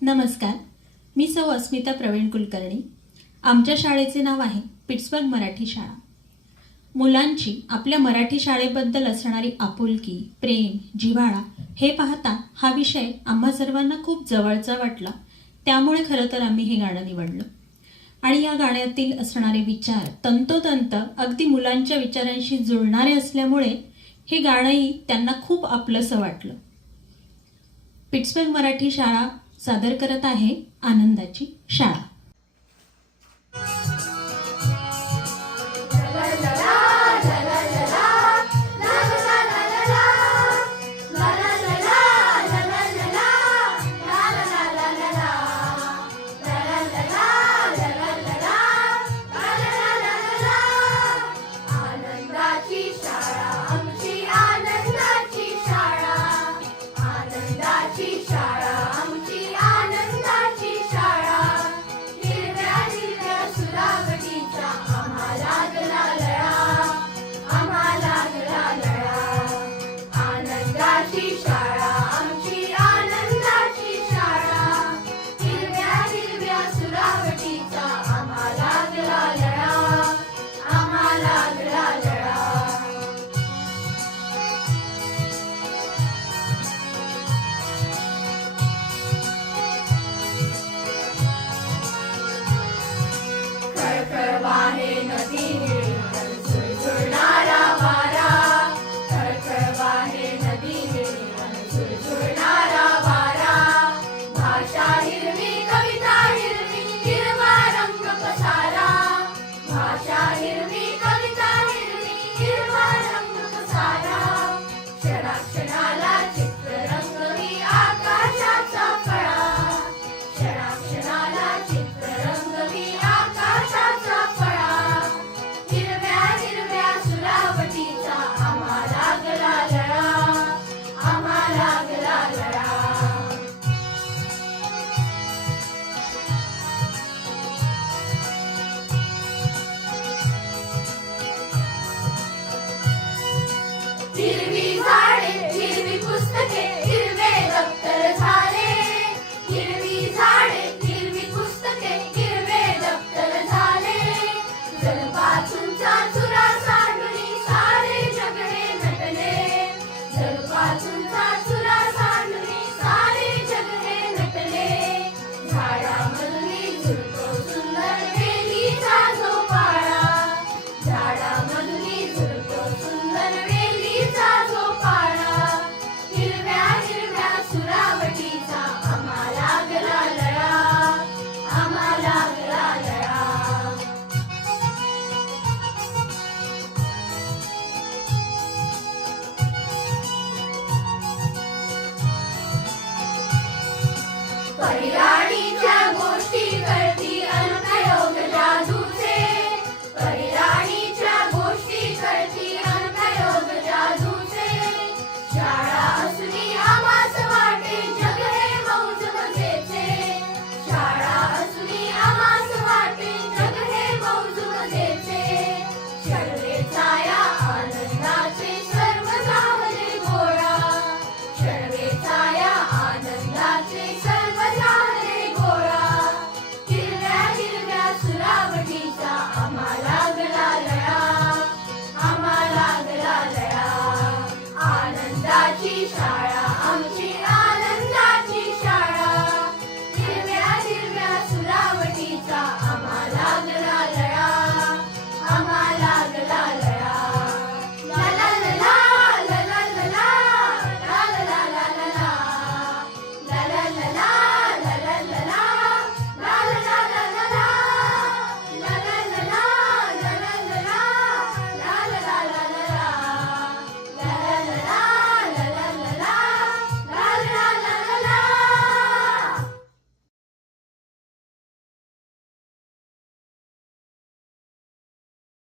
नमस्कार, मी सौ अस्मिता प्रवीण कुलकर्णी। आमच्या शाळेचे नाव आहे पिट्सबर्ग मराठी शाळा। मुलांची आपल्या मराठी शाळेबद्दल असणारी आपुलकी, प्रेम, जिव्हाळा हे पाहता हा विषय आम्हा सर्वांना खूप जवळचा वाटला। त्यामुळे खरं तर आम्ही हे गाणं निवडलं आणि या गाण्यातील असणारे विचार तंतोतंत अगदी मुलांच्या विचारांशी जुळणारे असल्यामुळे हे गाणंही त्यांना खूप आपलंसं वाटलं। पिट्सबर्ग मराठी शाळा सादर करत आहे आनंदाची शाळा।